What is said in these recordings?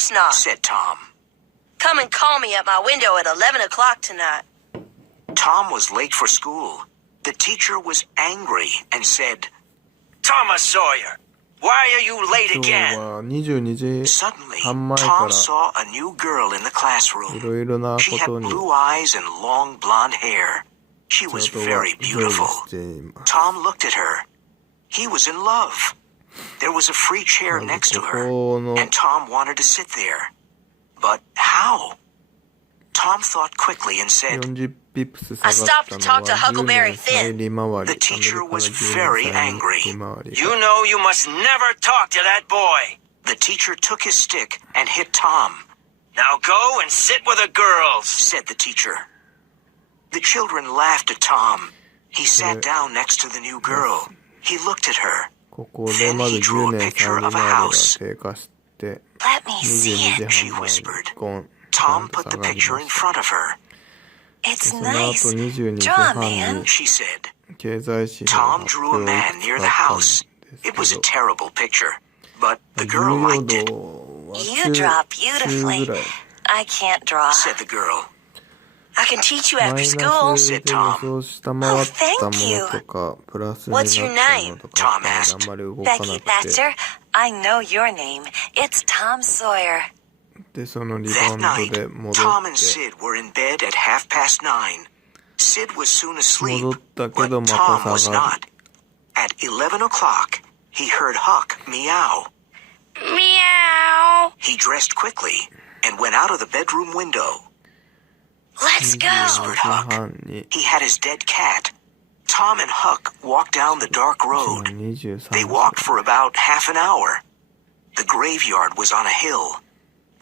course not, said Tom. Come and call me at my window at 11 o'clock tonight. Tom was late for school. The teacher was angry and said, Thomas Sawyer, why are you late 今日 again? は22時 Suddenly, 半前か Tom ら saw a new girl in the い classroom. ろいろな She こ had とに blue eyes and long blonde hair. She ちょ was っとは very 上下 beautiful. しています。 Tom looked at her. He was in love. There was a free chair ま next ず to こ her, この and Tom wanted to sit there. But how? Tom thought quickly and said, 40ピップス下 I が stopped っ to たの talk to は10 Huckleberry 年再利回 The り。 teacher アメリカの was 10 very 年再 angry. 利回り You が know you must never talk to that boy. The teacher took his stick and hit Tom, Now go and sit with the girls. said the teacher. The children laughed at Tom. He sat down next to the new girl. He looked at her. ここでまず10年再利回りが経過して Let me see 22 it. 時半前にゴン Tom と put 下 the がり picture ま in した。 front of her. It's その後 nice. 22時 Draw, 半 man. に She said. 経済指標 Tom 発 drew 表 a を man 使 near っ the たん house. です It け was a ど terrible picture, but the 重 girl 要 liked it, 度は You draw 中 beautifully. ぐらい I can't draw. said the girl. I can teach you マ after イ school. ナスで予想下回ったものとかプラスになったものとかあったらあんまり動かな Becky くて Thatcher, I know your name. It's Tom Sawyer. でそのリバウ That ンド night, で戻 Tom っ and て Sid were in bed at 9:30. Sid was soon asleep, 戻ったけ but どまた Tom 下 was が not. At 11 o'clock, he heard Huck meow. Meow. He dressed quickly and went out of the bedroom window. Let's 22 go. 時半に He had his dead cat. Tom and Huck walked down the dark road. 23 They 時 walked for about half an hour. The graveyard was on a hill.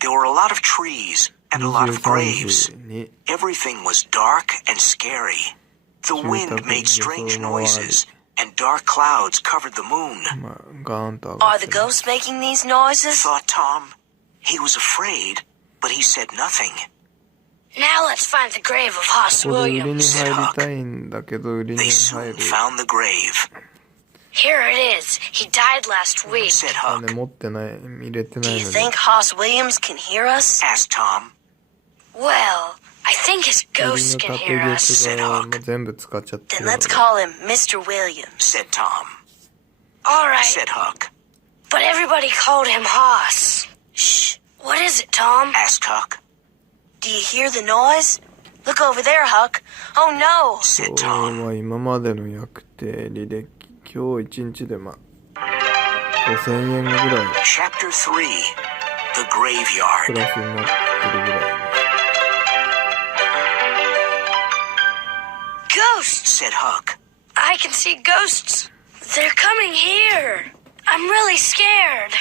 There were a lot of trees and a lot of 23 graves. 時に Everything was dark and scary. The wind made strange noises, and dark clouds covered the moon. まあガーンと上が Are って the ghosts making these noises? Thought Tom. He was afraid, but he said nothing. Now let's find the grave of Hoss ここで売りに Williams. 入りたいんだけど売りに They 入 soon る found the grave, Here it is. He died last week. said 金 Huck. 持ってない見れて Do ない you ので think Hoss Williams can hear us? Asked Tom. Well, I think his 売り ghosts の can 縦 hear us. 月がもう全部使っちゃってる Then の let's で call him Mr. Williams. Said Tom. All right, Said Huck. but everybody called him Hoss. Shh. What is it, Tom? Asked Huck. Do you hear the noise? Look over there, Huck. Oh no. Said 今 Tom. 日は今までの約定履歴今日1日で5000円ぐらい Chapter 3. The プ Graveyard. ラスになってるぐらい Ghosts. Said Huck. I can see ghosts. They're coming here. I'm really scared.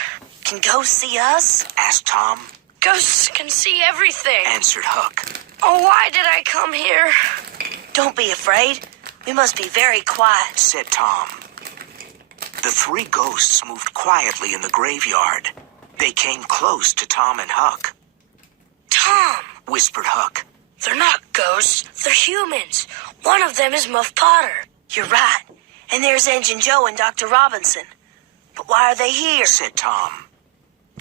Can ghosts see us? Asked Tom. Ghosts can see everything. Answered Huck. Oh, why did I come here? Don't be afraid. We must be very quiet. Said Tom. The three ghosts moved quietly in the graveyard. They came close to Tom and Huck. Tom, Whispered Huck. they're not ghosts. They're humans. One of them is Muff Potter. You're right. And there's Engine Joe and Dr. Robinson. But why are they here? Said Tom.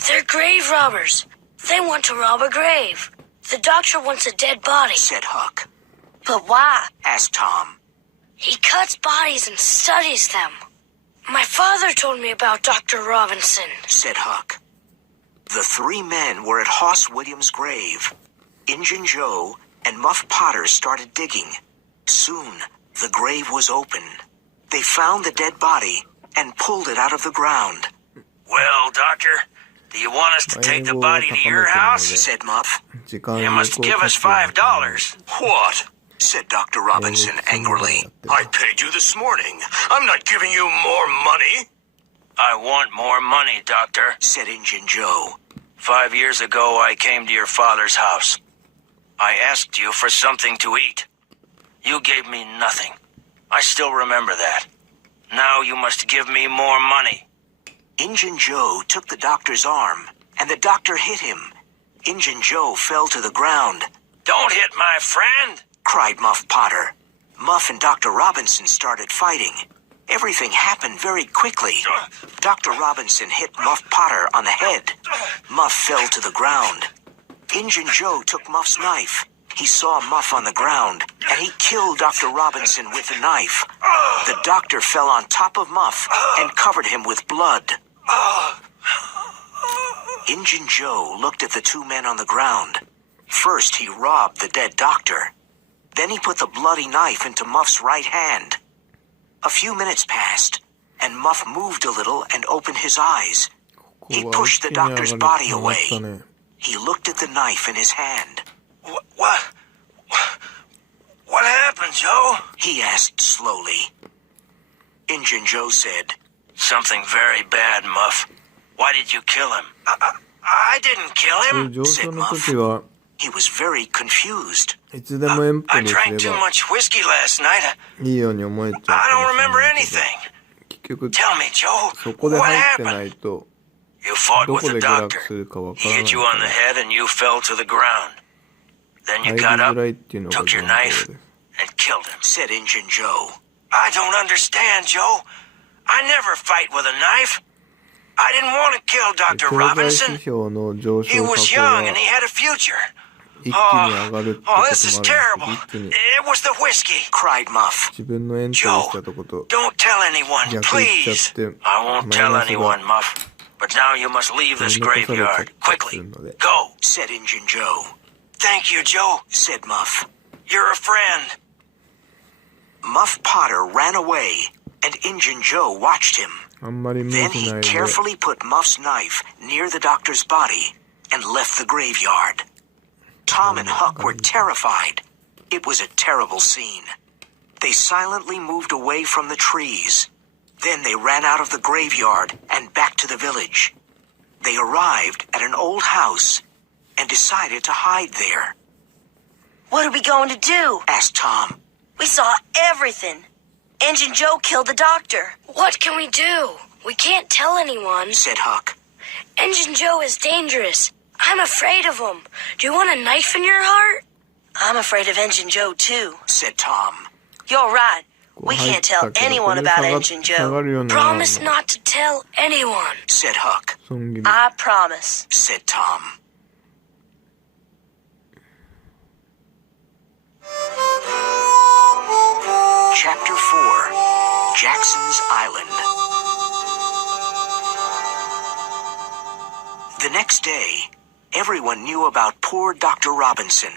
They're grave robbers. They want to rob a grave. The doctor wants a dead body. Said Huck. But why? Asked Tom. He cuts bodies and studies them. My father told me about Dr. Robinson. Said Huck. The three men were at Hoss Williams' grave. Injun Joe and Muff Potter started digging. Soon, the grave was open. They found the dead body and pulled it out of the ground. Well, Doctor, do you want us to take the body to your house? Said Muff. 時間 You 有 must 効 give 活 us 用 $5. What? Said Dr. Robinson angrily. I paid you this morning. I'm not giving you more money. I want more money, Doctor. Said Injun Joe. 5 years ago, I came to your father's house. I asked you for something to eat. You gave me nothing. I still remember that. Now you must give me more money. Injun Joe took the doctor's arm, and the doctor hit him. Injun Joe fell to the ground. Don't hit my friend. Cried Muff Potter. Muff and Dr. Robinson started fighting. Everything happened very quickly. Dr. Robinson hit Muff Potter on the head. Muff fell to the ground. Injun Joe took Muff's knife. He saw Muff on the ground, and he killed Dr. Robinson with the knife. The doctor fell on top of Muff and covered him with blood. Injun Joe looked at the two men on the ground. First, he robbed the dead doctor. Then he put the bloody knife into Muff's right hand. A few minutes passed, and Muff moved a little and opened his eyes. He pushed the doctor's body away. He looked at the knife in his hand. What happened, Joe? He asked slowly. Injun Joe said, Something very bad, Muff. Why did you kill him? I didn't kill そういう him. 上昇の時は He was very confused. いつでもエンプ I に drank すれ too ば much whiskey last night. いいように思えちゃう I か don't もしれ remember ないけど anything. 結局 Tell me, Joe, そこで what 入ってな happened? いと You fought ど with こ the で下落 doctor. するかわ He からない hit you か on the ら head and you fell to the ground. Then 入 you り got づ up, らいっていうのが took your 現 knife, 状です and killed him. Said Injun Joe. I don't understand, Joe. I never fight with a knife. I didn't want to kill で Dr. 経済 Robinson. 指標の上 He 昇 was 過 young 去 and が he had a future. 一気に上がるってこ Oh, と this is も terrible. あるんですけど一気に It was the whiskey. Cried Muff. 自分のエントリーしたとこと Don't tell anyone, 逆行っちゃ please. って I won't マイ tell ナス anyone, が Muff. But now you must leave 取 this り残されちゃ graveyard ったりす quickly. るので Go. Said Injun Joe. Thank you, Joe. Said Muff. You're a friend. Muff Potter ran away, and Injun Joe watched him. あんまり無理 Then し he ないで carefully put Muff's knife near the doctor's body and left the graveyard. Tom and Huck were terrified. It was a terrible scene. They silently moved away from the trees. Then they ran out of the graveyard and back to the village. They arrived at an old house and decided to hide there. What are we going to do? Asked Tom. We saw everything. Injun Joe killed the doctor. What can we do? We can't tell anyone. Said Huck. Injun Joe is dangerous. I'm afraid of him. Do you want a knife in your heart? I'm afraid of Injun Joe, too. Said Tom. You're right. We can't tell anyone about Injun Joe. Promise not to tell anyone. Said Huck. 損切り I promise. Said Tom. Chapter 4. Jackson's Island. The next day, everyone knew about poor Dr. Robinson.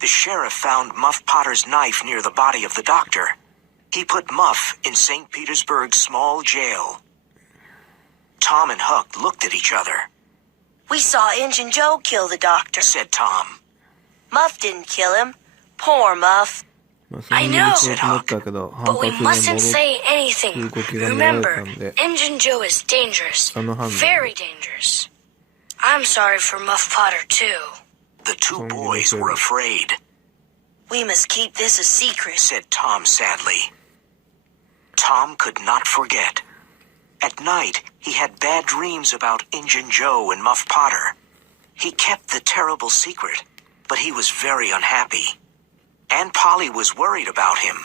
The sheriff found Muff Potter's knife near the body of the doctor. He put Muff in St. Petersburg's small jail. Tom and Huck looked at each other. We saw Injun Joe kill the doctor. Said Tom. Muff didn't kill him. Poor Muff. まあ、損切りそうと思ったけど反 But we 発に mustn't 戻っ say anything. 動きが見られた Remember, んで Injun Joe is dangerous. その判断 Very dangerous. I'm sorry for Muff Potter, too. The two boys were afraid, We must keep this a secret. said Tom sadly. Tom could not forget. At night, he had bad dreams about Injun Joe and Muff Potter. He kept the terrible secret, but he was very unhappy. Aunt Polly was worried about him.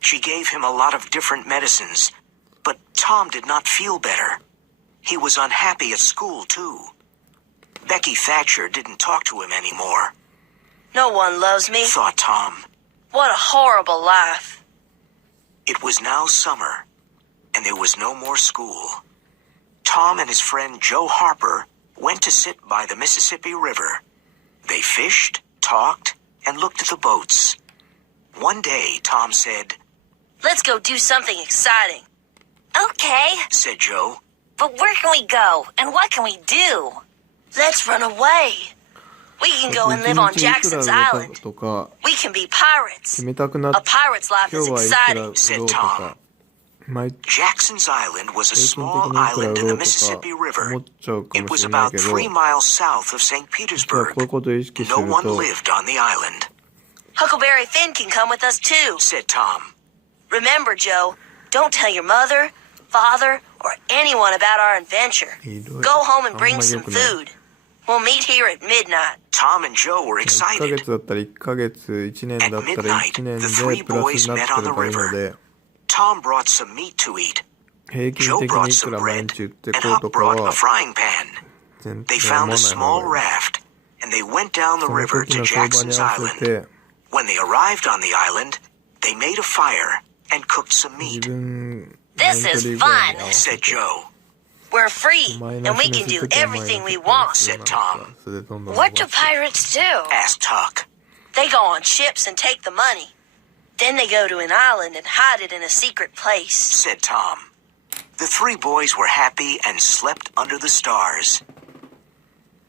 She gave him a lot of different medicines, but Tom did not feel better. He was unhappy at school, too. Becky Thatcher didn't talk to him anymore, No one loves me. thought Tom. What a horrible life. It was now summer, and there was no more school. Tom and his friend Joe Harper went to sit by the Mississippi River. They fished, talked, and looked at the boats. One day, Tom said, Let's go do something exciting. Okay, said Joe. but where can we go? And what can we do? Let's run away. We can go and live on 一日いくら Jackson's 売れた Island. とか We can be pirates. 決めたくなっ A pirate's life 今 is 日はいくら exciting. 売ろうとか毎 Jackson's Island was a 平均 small 的にいくら island 売 in ろ the うとか Mississippi 思 River. っちゃうか It もし was れない about けど 3 miles south of St. 実は Petersburg. こういうことを意識す No る one と lived on the island, Huckleberry Finn can come with us too. said Tom. Remember, Joe, don't tell your mother, father, or anyone about our adventure. ひどい Go home and あん bring まり some 良くない food. We'll meet here at midnight. Tom and Joe were 1ヶ excited. 月だったら1ヶ月1年だったら1年で At midnight, the three プラスになって boys met on る the がいいので Tom brought some meat to eat. 平均 Joe 的 brought にいく some ら毎 bread, 日売ってく and る Huck とか brought a は frying pan. 全 They 然思 found わ a ない方 small がいい。 raft, and they went down the その river 時 to の相場に Jackson's 合わせ Island. て When they arrived on the island, they made a fire and cooked some 自 meat, 分 This マイン is トリーぐらいに合わ said せて Joe. We're free, マイ and ナス we に can する do ときはマイナ everything ス we に want. する said じゃないです Tom. か。それでどんどん伸 What ば do して pirates do? Asked Huck. They go on ships and take the money. Then they go to an island and hide it in a secret place. Said Tom. The three boys were happy and slept under the stars.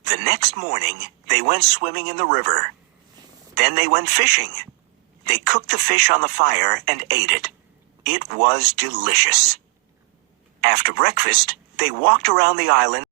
The next morning, they went swimming in the river. Then they went fishing. They cooked the fish on the fire and ate it. It was delicious. After breakfast, they walked around the island